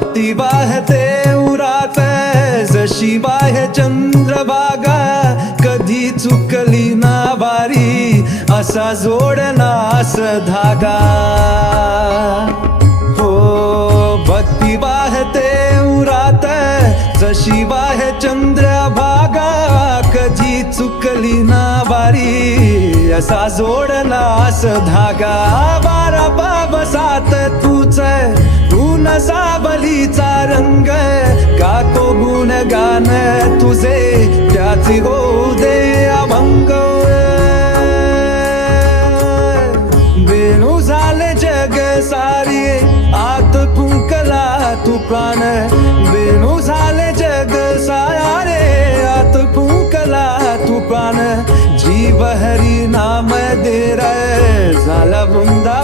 भक्ती वाहते उरात जशी बाह्य चंद्रभागा कधी चुकली ना बारी असा जोडनास धागा. हो भक्ती वाहते उरात जशी चंद्र चंद्रभागा कधी चुकली ना बारी असा जोडनास धागा. बारा बाबसात तू नसा बलीचा रंग गातो गुण गान तुझे? त्याची हो दे अभंग. वेणू झाले जग सारी आत फुंकला तू प्राण. वेणू झाले जग सारे आत पुंकला तू प्राण. जीव हरी नाम दे